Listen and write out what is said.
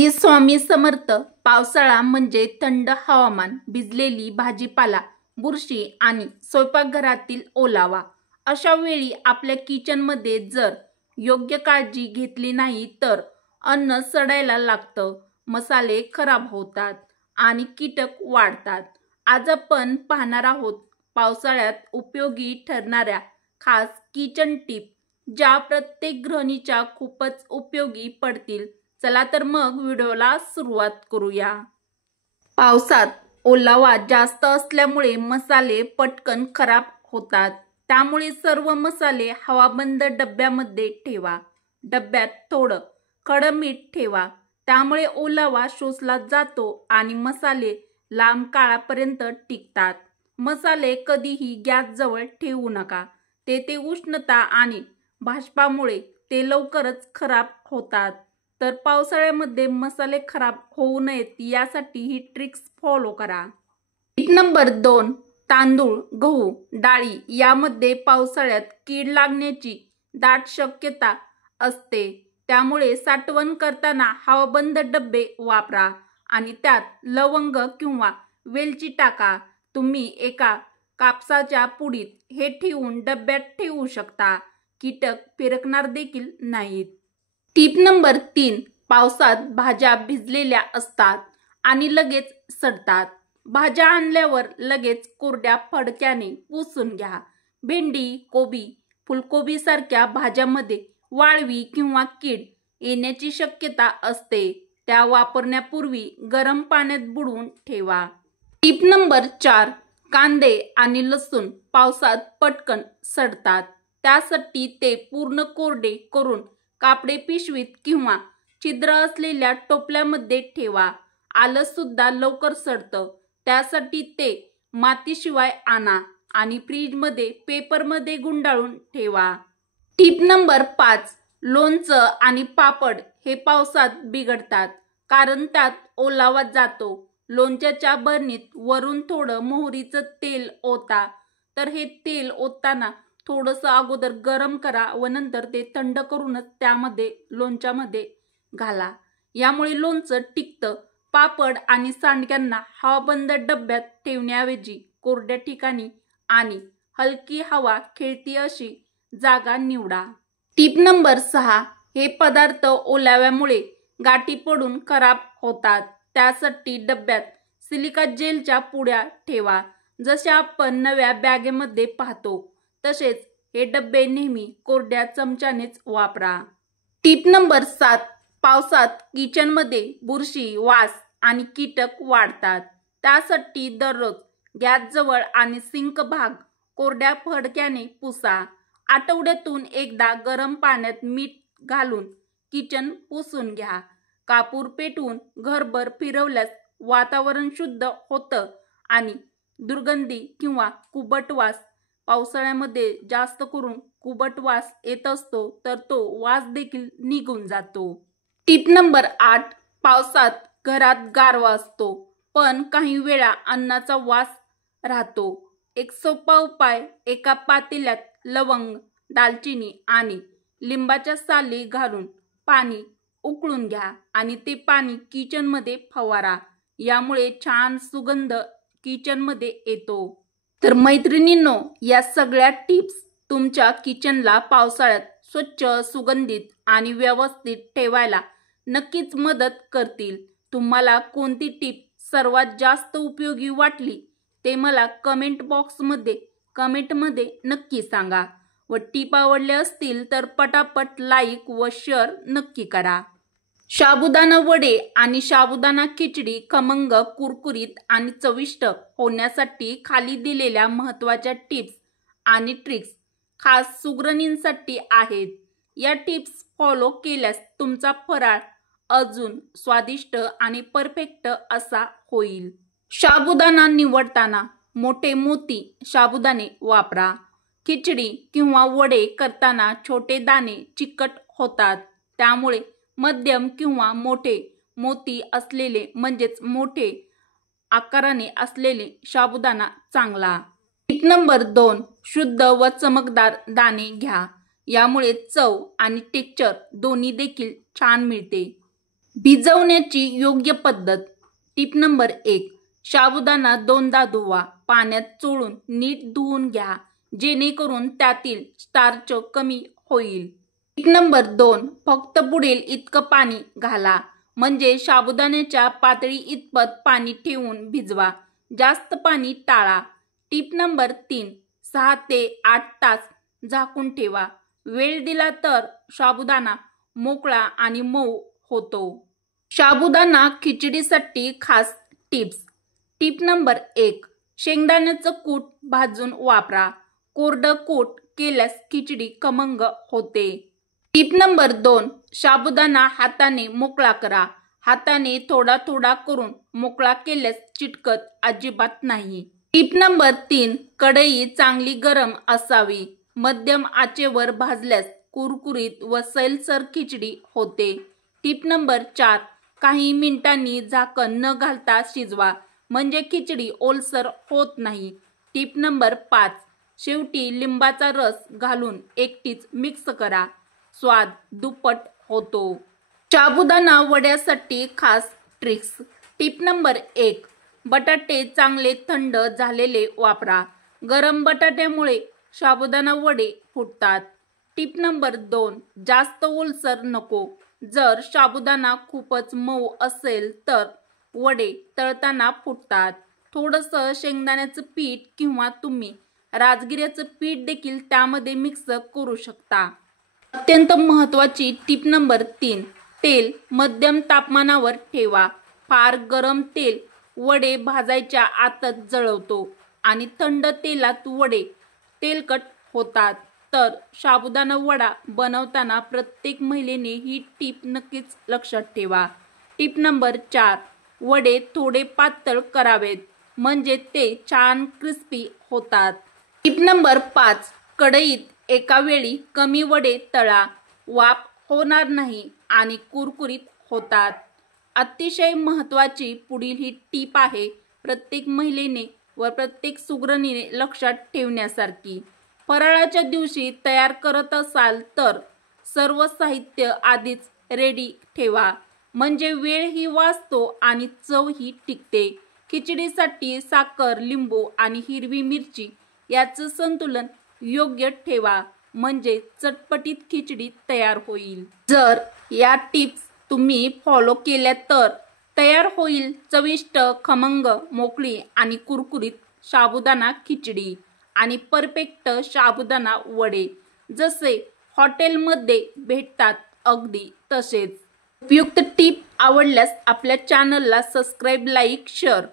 श्री स्वामी समर्थ. पावसाळा म्हणजे थंड हवामान, भिजलेली भाजीपाला, बुरशी आणि स्वयंपाकघरातील ओलावा. अशा वेळी आपल्या किचनमध्ये जर योग्य काळजी घेतली नाही तर अन्न सडायला लागतं, मसाले खराब होतात आणि कीटक वाढतात. आज आपण पाहणार आहोत पावसाळ्यात उपयोगी ठरणाऱ्या खास किचन टिप, ज्या प्रत्येक गृहिणीच्या खूपच उपयोगी पडतील. चला तर मग व्हिडिओला सुरुवात करूया. पावसात ओलावा जास्त असल्यामुळे मसाले पटकन खराब होतात. त्यामुळे सर्व मसाले हवाबंद डब्यामध्ये ठेवा. डब्यात थोडं खडं मीठ ठेवा, त्यामुळे ओलावा शोषला जातो आणि मसाले लांब काळापर्यंत टिकतात. मसाले कधीही गॅसजवळ ठेवू नका. तेथे उष्णता आणि बाष्पामुळे ते लवकरच खराब होतात. तर पावसाळ्यामध्ये मसाले खराब होऊ नयेत यासाठी ही ट्रिक्स फॉलो करा. Tip number 2. तांदूळ, गहू, डाळी यामध्ये पावसाळ्यात कीड लागण्याची दाट शक्यता असते. त्यामुळे साठवण करताना हवाबंद डबे वापरा आणि त्यात लवंग किंवा वेलची टाका. तुम्ही एका कापसाच्या पुडीत हे ठेवून डब्यात ठेवू शकता. कीटक फिरकणार देखील नाहीत. Tip number 3. पावसात भाज्या भिजलेल्या असतात आणि लगेच सडतात. भाज्या आणल्यावर लगेच कोरड्या फडक्याने पुसून घ्या. भेंडी, कोबी, फुलकोबी सारख्या भाज्यामध्ये वाळवी किंवा कीड येण्याची शक्यता असते. त्या वापरण्यापूर्वी गरम पाण्यात बुडवून ठेवा. Tip number 4. कांदे आणि लसूण पावसात पटकन सडतात. त्यासाठी ते पूर्ण कोरडे करून कापडी पिशवीत किंवा छिद्र असलेल्या टोपल्यामध्ये ठेवा. आलं सुद्धा लवकर सडतं, त्यासाठी ते मातीशिवाय आणा आणि फ्रीजमध्ये पेपरमध्ये गुंडाळून ठेवा. Tip number 5. लोणचं आणि पापड हे पावसात बिघडतात, कारण त्यात ओलावा जातो. लोणच्याच्या बरणीत वरून थोडं मोहरीचं तेल ओता. तर हे तेल ओतताना थोडंसं अगोदर गरम करा व नंतर ते थंड करूनच त्यामध्ये लोणच्यामध्ये घाला. यामुळे लोणचं टिकतं. पापड आणि सांडग्यांना हवाबंद डब्यात ठेवण्याऐवजी कोरड्या ठिकाणी आणि हलकी हवा खेळती अशी जागा निवडा. Tip number 6. हे पदार्थ ओलाव्यामुळे गाठी पडून खराब होतात. त्यासाठी डब्यात सिलिका जेलच्या पुड्या ठेवा. जसे आपण नव्या बॅगेमध्ये पाहतो तसेच हे डबे नेहमी कोरड्या चमच्यानेच वापरा. Tip number 7. पावसात किचनमध्ये बुरशी, वास आणि कीटक वाढतात. त्यासाठी दररोज गॅसजवळ आणि सिंक भाग कोरड्या फडक्याने पुसा. आठवड्यातून एकदा गरम पाण्यात मीठ घालून किचन पुसून घ्या. कापूर पेटवून घरभर फिरवल्यास वातावरण शुद्ध होतं आणि दुर्गंधी किंवा कुबट वास, पावसाळ्यामध्ये जास्त करून कुबट वास येत असतो, तर तो वास देखील निघून जातो. Tip number 8. पावसात घरात गारवा असतो, पण काही वेळा अन्नाचा वास राहतो. एक सोपा उपाय, एका पातेल्यात लवंग, दालचिनी आणि लिंबाच्या साली घालून पाणी उकळून घ्या आणि ते पाणी किचनमध्ये फवारा. यामुळे छान सुगंध किचनमध्ये येतो. तर मैत्रिणींनो, या सगळ्या टिप्स तुमच्या किचनला पावसाळ्यात स्वच्छ, सुगंधित आणि व्यवस्थित ठेवायला नक्कीच मदत करतील. तुम्हाला कोणती टिप सर्वात जास्त उपयोगी वाटली ते मला कमेंट बॉक्समध्ये कमेंटमध्ये नक्की सांगा. व टिप आवडल्या असतील तर पटापट लाईक व शेअर नक्की करा. साबुदाणा वडे आणि साबुदाणा खिचडी खमंग, कुरकुरीत आणि चविष्ट होण्यासाठी खाली दिलेल्या महत्त्वाच्या टिप्स आणि ट्रिक्स खास सुगरणींसाठी आहेत. या टिप्स फॉलो केल्यास तुमचा फराळ अजून स्वादिष्ट आणि परफेक्ट असा होईल. साबुदाणा निवडताना मोठे मोती साबुदाणे वापरा. खिचडी किंवा वडे करताना छोटे दाणे चिकट होतात. त्यामुळे मध्यम किंवा मोठे मोती असलेले म्हणजेच मोठे आकाराने असलेले साबुदाणा चांगला. Tip number 2. शुद्ध व चमकदार दाणे घ्या. यामुळे चव आणि टेक्स्चर दोन्ही देखील छान मिळते. भिजवण्याची योग्य पद्धत. Tip number 1. साबुदाणा 2दा धुवा. पाण्यात चोळून नीट धुवून घ्या, जेणेकरून त्यातील स्टार्च कमी होईल. Tip number 2. फक्त बुडेल इतकं पाणी घाला, म्हणजे साबुदाण्याच्या पातळी इतपत पाणी ठेवून भिजवा. जास्त पाणी टाळा. Tip number 3. 6 ते 8 तास झाकून ठेवा. वेळ दिला तर साबुदाणा मोकळा आणि मऊ होतो. साबुदाणा खिचडीसाठी खास टिप्स. Tip number 1. शेंगदाण्याचं कूट भाजून वापरा. कोरडं कूट केल्यास खिचडी खमंग होते. Tip number 2. साबुदाणा हाताने मोकळा करा. हाताने थोडा थोडा करून मोकळा केल्यास चिटकत अजिबात नाही. Tip number 3. कढई चांगली गरम असावी. मध्यम आचेवर भाजल्यास कुरकुरीत व सैलसर खिचडी होते. Tip number 4. काही मिनिटांनी झाकण न घालता शिजवा, म्हणजे खिचडी ओलसर होत नाही. Tip number 5. शेवटी लिंबाचा रस घालून एकटीच मिक्स करा. स्वाद दुप्पट होतो. साबुदाणा वड्यासाठी खास ट्रिक्स. Tip number 1. बटाटे चांगले थंड झालेले वापरा. गरम बटाट्यामुळे साबुदाणा वडे फुटतात. Tip number 2. जास्त ओलसर नको. जर साबुदाणा खूपच मऊ असेल तर वडे तळताना फुटतात. थोडंसं शेंगदाण्याचं पीठ किंवा तुम्ही राजगिऱ्याचं पीठ देखील त्यामध्ये मिक्स करू शकता. अत्यंत महत्त्वाची टिप नंबर 3. तेल मध्यम तापमानावर ठेवा. फार गरम तेल वडे भाजायच्या आतच जळवतो आणि थंड तेलात वडे तेलकट होतात. तर साबुदाणा वडा बनवताना प्रत्येक महिलेने ही टीप नक्कीच लक्षात ठेवा. टीप नंबर 4. वडे थोडे पातळ करावेत, म्हणजे ते छान क्रिस्पी होतात. टीप नंबर 5. कढईत एका वेळी कमी वडे तळा. वाफ होणार नाही आणि कुरकुरीत होतात. अतिशय महत्त्वाची पुढील ही टीप आहे, प्रत्येक महिलेने व प्रत्येक सुगरणीने लक्षात ठेवण्यासारखी. फराळाच्या दिवशी तयार करत असाल तर सर्व साहित्य आधीच रेडी ठेवा, म्हणजे वेळही वाचतो आणि चवही टिकते. खिचडीसाठी साखर, लिंबू आणि हिरवी मिरची याचं संतुलन योग्य ठेवा, म्हणजे चटपटीत खिचडी तयार होईल. जर या टिप्स तुम्ही फॉलो केल्या तर तयार होईल चविष्ट, खमंग, मोकळी आणि कुरकुरीत साबुदाणा खिचडी आणि परफेक्ट साबुदाणा वडे, जसे हॉटेलमध्ये भेटतात अगदी तसेच. उपयुक्त टीप आवडल्यास आपल्या चॅनलला सबस्क्राईब, लाईक, शेअर